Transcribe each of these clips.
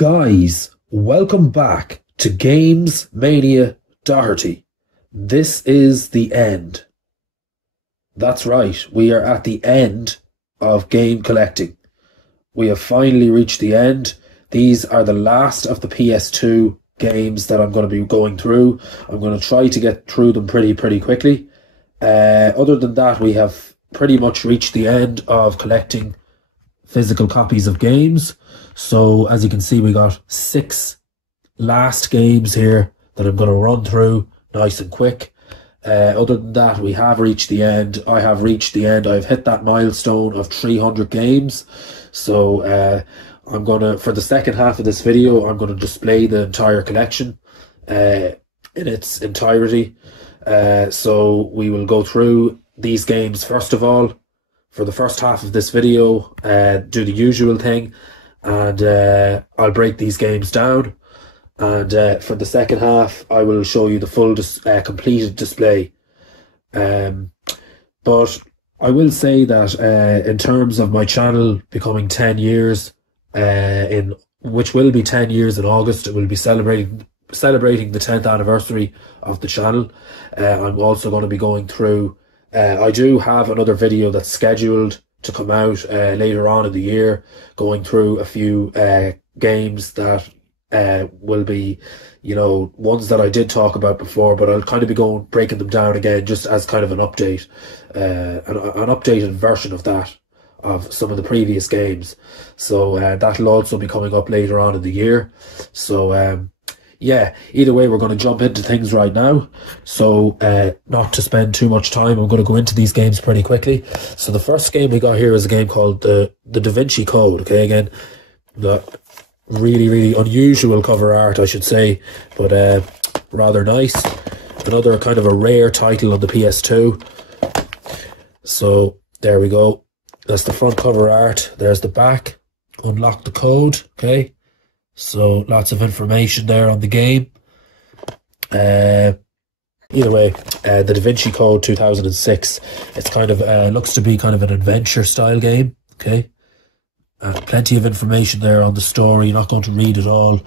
Guys, welcome back to Games Mania Doherty. This is the end. That's right, we are at the end of game collecting. We have finally reached the end. These are the last of the PS2 games that I'm going to be going through. I'm going to try to get through them pretty quickly. Other than that, we have pretty much reached the end of collecting physical copies of games. So as you can see, we got 6 last games here that I'm going to run through nice and quick. Other than that, we have reached the end. I have reached the end. I've hit that milestone of 300 games. So I'm going to, for the second half of this video, I'm going to display the entire collection in its entirety. So we will go through these games first of all. For the first half of this video, do the usual thing, and I'll break these games down. And for the second half, I will show you the full completed display. But I will say that in terms of my channel becoming 10 years, which will be 10 years in August, it will be celebrating the 10th anniversary of the channel. I'm also going to be going through. I do have another video that's scheduled to come out later on in the year, going through a few games that will be, you know, ones that I did talk about before, but I'll kind of be breaking them down again just as kind of an update, an updated version of that, of some of the previous games. So that'll also be coming up later on in the year. So yeah, either way, we're going to jump into things right now. So not to spend too much time, I'm going to go into these games pretty quickly. So the first game we got here is a game called the Da Vinci Code. Okay, again, the really unusual cover art, I should say, but rather nice. Another kind of a rare title on the PS2. So there we go. That's the front cover art. There's the back. Unlock the code. Okay. So lots of information there on the game. Either way, the Da Vinci Code 2006. It's kind of looks to be kind of an adventure style game. Okay, plenty of information there on the story. Not going to read it all.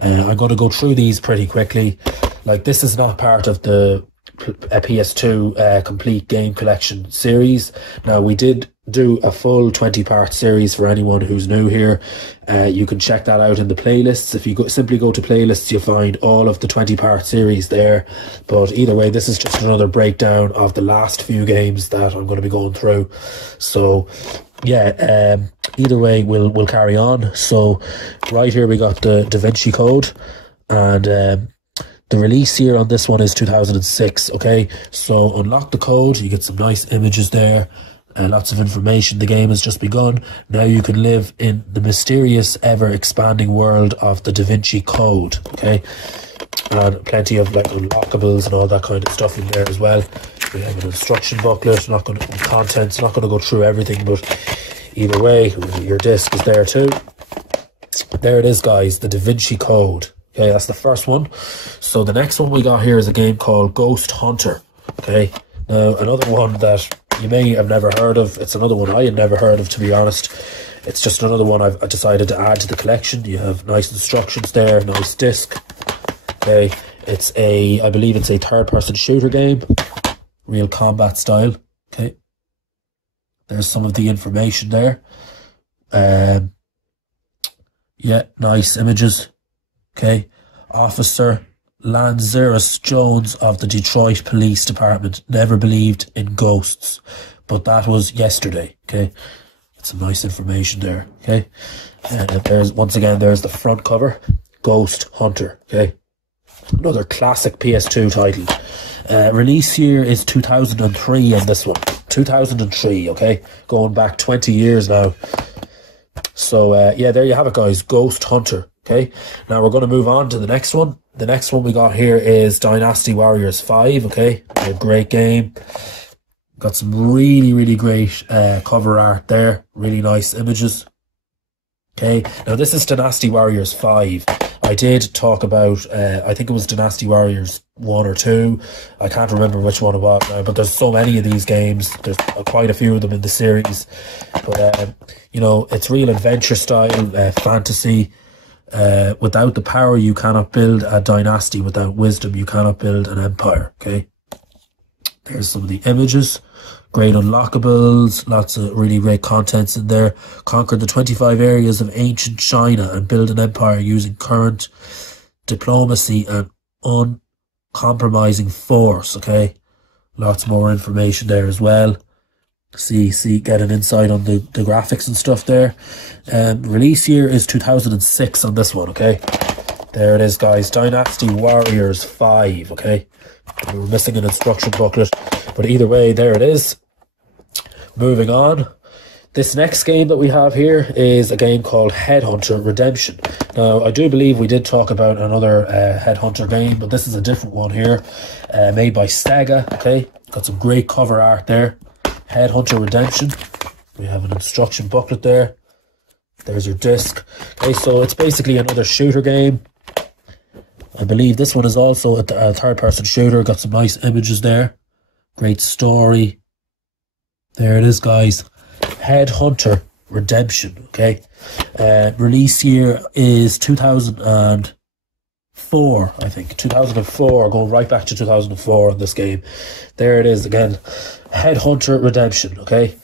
I'm going to go through these pretty quickly. Like, this is not part of the PS2 complete game collection series. Now, we did do a full 20-part series for anyone who's new here. You can check that out in the playlists. If you simply go to playlists, you'll find all of the 20-part series there. But either way, this is just another breakdown of the last few games that I'm going to be going through. So yeah, either way, we'll carry on. So right here we got the Da Vinci Code, and the release year on this one is 2006. Okay, so unlock the code. You get some nice images there. Lots of information. The game has just begun. Now you can live in the mysterious, ever-expanding world of the Da Vinci Code. Okay, and plenty of like unlockables and all that kind of stuff in there as well. We have an instruction booklet. Not going to contents. Not going to go through everything, but either way, your disc is there too. There it is, guys. The Da Vinci Code. Okay, that's the first one. So the next one we got here is a game called Ghost Hunter. Okay, now another one that you may have never heard of. It's another one I had never heard of, to be honest. It's just another one I decided to add to the collection. You have nice instructions there, nice disc. Okay, it's I believe it's a third-person shooter game, real combat style. Okay, there's some of the information there. Yeah, nice images. Okay, Officer Lanzerus Jones of the Detroit Police Department never believed in ghosts, but that was yesterday. Okay, it's some nice information there. Okay, and there's once again there's the front cover, Ghost Hunter. Okay, another classic PS2 title. Release year is 2003 on this one. 2003. Okay, going back 20 years now. So yeah, there you have it, guys. Ghost Hunter. Okay, now we're going to move on to the next one. The next one we got here is Dynasty Warriors 5. Okay, a great game. Got some really great cover art there. Really nice images. Okay, now this is Dynasty Warriors 5. I did talk about, I think it was Dynasty Warriors 1 or 2. I can't remember which one it was now, but there's so many of these games. There's quite a few of them in the series. But, you know, it's real adventure style, fantasy. Without the power, you cannot build a dynasty. Without wisdom, you cannot build an empire. Okay. There's some of the images. Great unlockables, lots of really great contents in there. Conquer the 25 areas of ancient China and build an empire using current diplomacy and uncompromising force. Okay, lots more information there as well. See, get an insight on the graphics and stuff there. Release year is 2006 on this one. Okay, there it is, guys. Dynasty Warriors 5. Okay. We were missing an instruction booklet, but either way, there it is. Moving on. This next game that we have here is a game called Headhunter Redemption. Now, I do believe we did talk about another Headhunter game, but this is a different one here, made by Sega. Okay, got some great cover art there. Headhunter Redemption. We have an instruction booklet there. There's your disc. Okay, so it's basically another shooter game. I believe this one is also a third-person shooter. Got some nice images there. Great story. There it is, guys. Headhunter Redemption, okay? Release year is 2004, I think. 2004, going right back to 2004 on this game. There it is again. Headhunter Redemption, okay?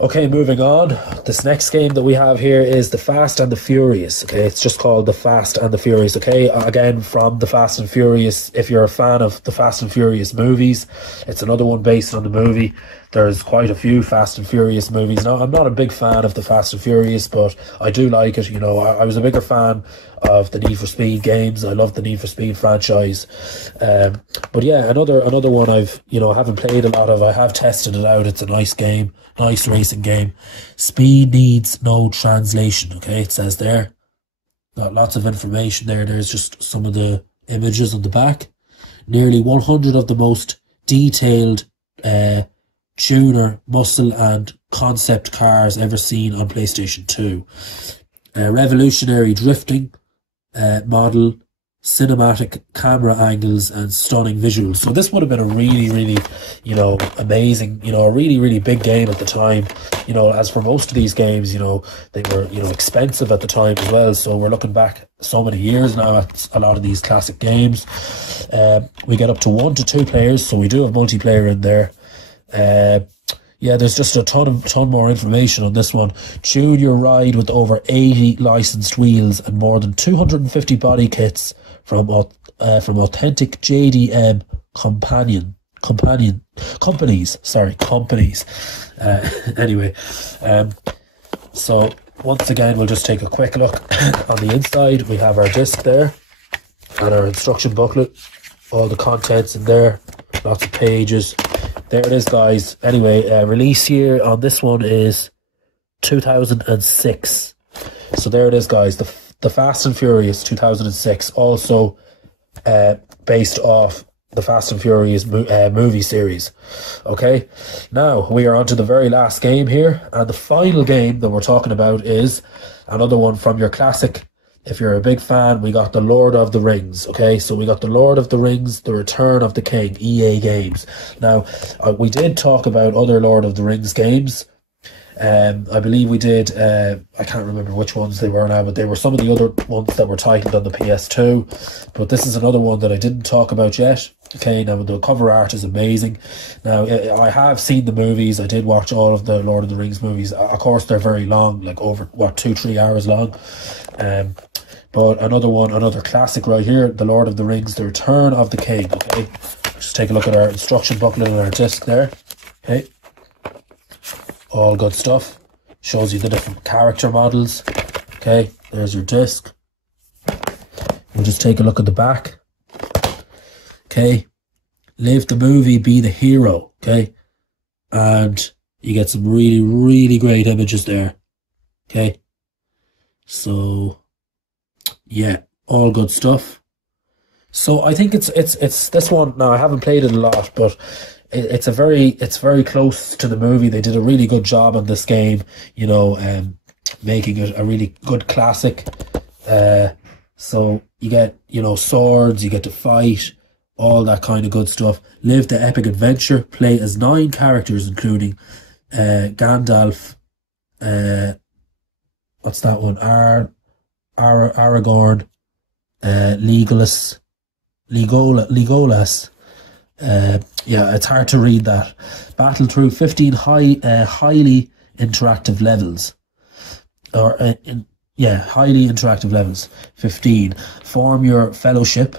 Okay, moving on. This next game that we have here is The Fast and the Furious. Okay, it's just called The Fast and the Furious. Okay, again, from The Fast and Furious. If you're a fan of the Fast and Furious movies, it's another one based on the movie. There's quite a few Fast and Furious movies. Now, I'm not a big fan of the Fast and Furious, but I do like it. You know, I was a bigger fan of the Need for Speed games. I love the Need for Speed franchise. But yeah, another one I haven't played a lot of. I have tested it out. It's a nice game. Nice racing game. Speed needs no translation. Okay, it says there. Got lots of information there. There's just some of the images on the back. Nearly 100 of the most detailed tuner, muscle and concept cars ever seen on PlayStation 2. Revolutionary drifting model, cinematic camera angles and stunning visuals. So this would have been a really, really, amazing, a really, really big game at the time. As for most of these games, they were, expensive at the time as well. So we're looking back so many years now at a lot of these classic games. We get up to 1 to 2 players, so we do have multiplayer in there. Yeah, there's just a ton more information on this one. Tune your ride with over 80 licensed wheels and more than 250 body kits from authentic JDM companies. Anyway, so once again, we'll just take a quick look on the inside. We have our disc there and our instruction booklet. All the contents in there, lots of pages. There it is, guys. Anyway, release year on this one is 2006. So there it is, guys. The Fast and Furious 2006, also based off the Fast and Furious movie series. Okay, now we are on to the very last game here, and the final game that we're talking about is another one from your classic. If you're a big fan, we got the Lord of the Rings. Okay, so we got the Lord of the Rings, The Return of the King, EA Games. Now, we did talk about other Lord of the Rings games. I believe we did, I can't remember which ones they were now, but they were some of the other ones that were titled on the PS2. But this is another one that I didn't talk about yet. Okay, now the cover art is amazing. Now, I have seen the movies. I did watch all of the Lord of the Rings movies. Of course, they're very long, like over, 2-3 hours long. But another classic right here, The Lord of the Rings, The Return of the King. Okay, just take a look at our instruction booklet and our disc there. Okay, all good stuff. Shows you the different character models. Okay, there's your disc. We'll just take a look at the back. Okay, live the movie, be the hero. Okay, and you get some really, really great images there. Okay, so yeah, all good stuff. So I think it's this one. Now I haven't played it a lot, but it's very close to the movie. They did a really good job on this game, making it a really good classic. So you get, swords, you get to fight, all that kind of good stuff. Live the epic adventure. Play as 9 characters, including Gandalf. What's that one? Aragorn, Legolas. Yeah, it's hard to read that. Battle through 15 highly interactive levels. Highly interactive levels. 15. Form your fellowship.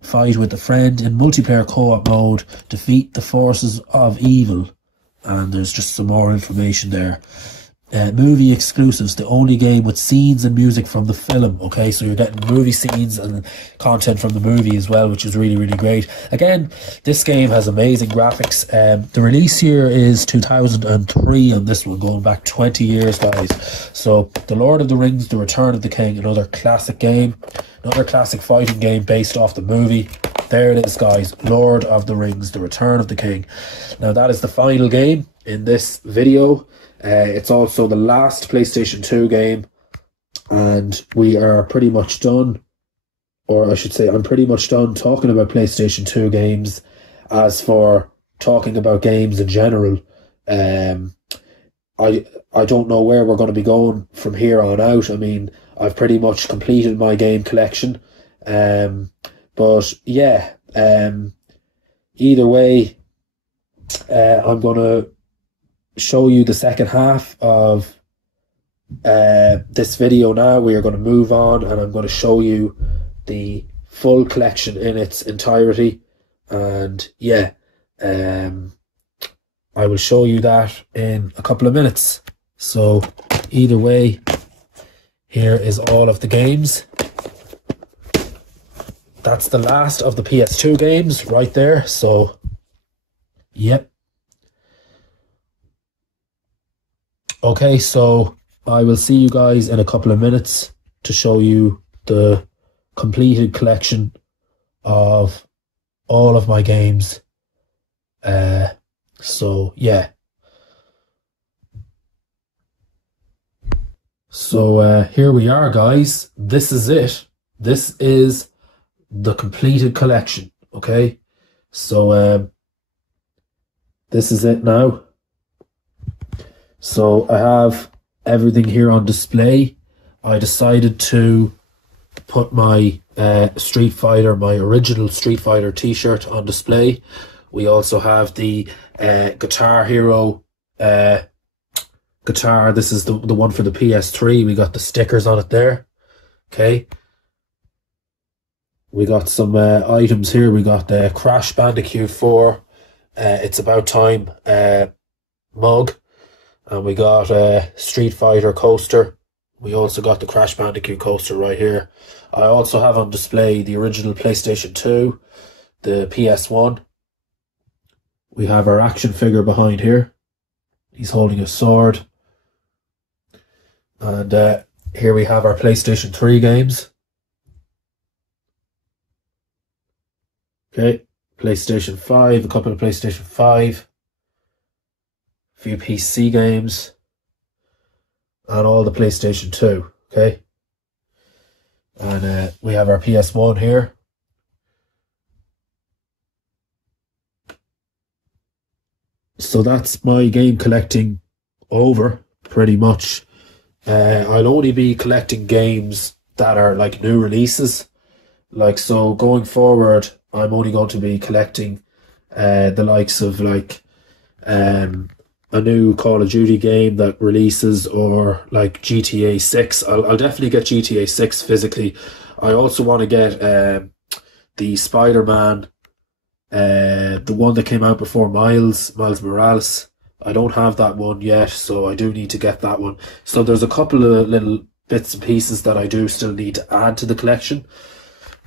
Fight with a friend in multiplayer co-op mode. Defeat the forces of evil. And there's just some more information there. Movie exclusives, the only game with scenes and music from the film. Okay, so you're getting movie scenes and content from the movie as well, which is really, really great. Again, this game has amazing graphics. The release year is 2003 on this one, going back 20 years, guys. So, The Lord of the Rings, The Return of the King, another classic game, another classic fighting game based off the movie. There it is, guys. Lord of the Rings, The Return of the King. Now, that is the final game in this video. It's also the last PlayStation 2 game, and we are pretty much done, or I should say I'm pretty much done talking about PlayStation 2 games. As for talking about games in general, I don't know where we're going to be going from here on out. I mean, I've pretty much completed my game collection, but yeah, either way, I'm going to show you the second half of this video now. We are going to move on, and I'm going to show you the full collection in its entirety. And yeah, I will show you that in a couple of minutes. So either way, here is all of the games. That's the last of the PS2 games right there. So yep. Okay, so I will see you guys in a couple of minutes to show you the completed collection of all of my games. So yeah. So here we are, guys. This is it. This is the completed collection. Okay, so this is it now. So I have everything here on display. I decided to put my Street Fighter, my original Street Fighter t-shirt on display. We also have the Guitar Hero guitar. This is the one for the PS3. We got the stickers on it there. Okay. We got some items here. We got the Crash Bandicoot 4. It's About Time mug. And we got a Street Fighter coaster. We also got the Crash Bandicoot coaster right here. I also have on display the original PlayStation 2, the PS1. We have our action figure behind here. He's holding a sword. And here we have our PlayStation 3 games. Okay, PlayStation 5, a couple of PlayStation 5. Few PC games, and all the PlayStation 2, okay? And we have our PS1 here. So that's my game collecting over, pretty much. I'll only be collecting games that are like new releases. Like, so going forward, I'm only going to be collecting the likes of like a new Call of Duty game that releases, or like GTA 6. I'll definitely get GTA 6 physically. I also want to get the Spider-Man, the one that came out before Miles Morales. I don't have that one yet, so I do need to get that one. So there's a couple of little bits and pieces that I do still need to add to the collection.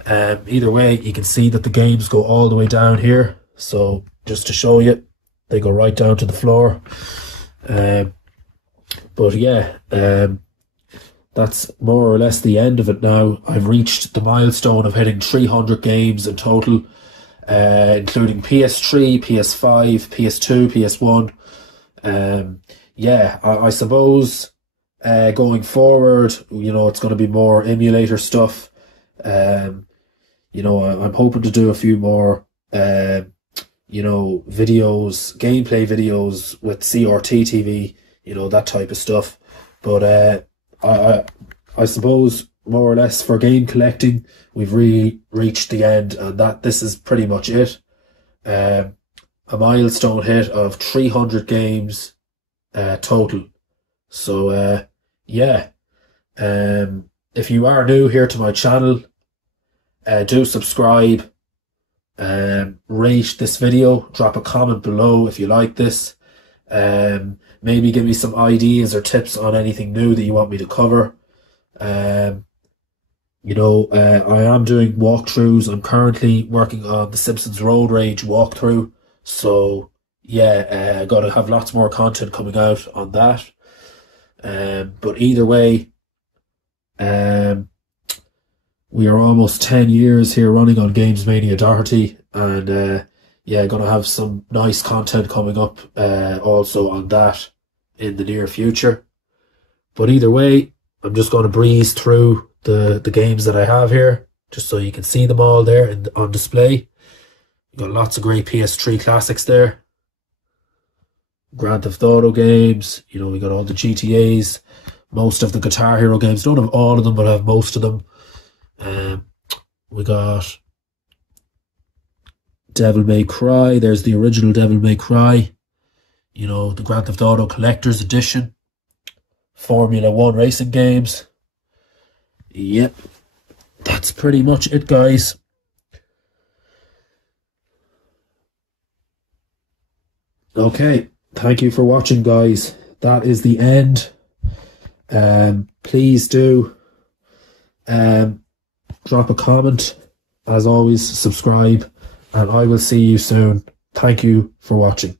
Either way, you can see that the games go all the way down here. So just to show you, they go right down to the floor. But yeah, that's more or less the end of it now. I've reached the milestone of hitting 300 games in total, including PS3, PS5, PS2, PS1. Yeah, I suppose going forward, you know, it's going to be more emulator stuff. You know, I'm hoping to do a few more you know, videos, gameplay videos with CRT TV, you know, that type of stuff. But I suppose more or less for game collecting, we've really reached the end, and this is pretty much it. A milestone hit of 300 games total. So yeah, if you are new here to my channel, do subscribe, rate this video, drop a comment below if you like this, maybe give me some ideas or tips on anything new that you want me to cover. You know, I am doing walkthroughs. I'm currently working on the Simpsons Road Rage walkthrough, so yeah, gotta have lots more content coming out on that. But either way, we are almost 10 years here running on Games Mania Doherty, and yeah, gonna have some nice content coming up also on that in the near future. But either way, I'm just going to breeze through the games that I have here, just so you can see them all there on display. We've got lots of great PS3 classics there. Grand Theft Auto games, you know, we got all the GTAs, most of the Guitar Hero games. Don't have all of them, but I have most of them. We got Devil May Cry. There's the original Devil May Cry. You know, the Grand Theft Auto Collector's Edition. Formula 1 racing games. Yep. That's pretty much it, guys. Okay. Thank you for watching, guys. That is the end. Please do drop a comment. As always, subscribe, and I will see you soon. Thank you for watching.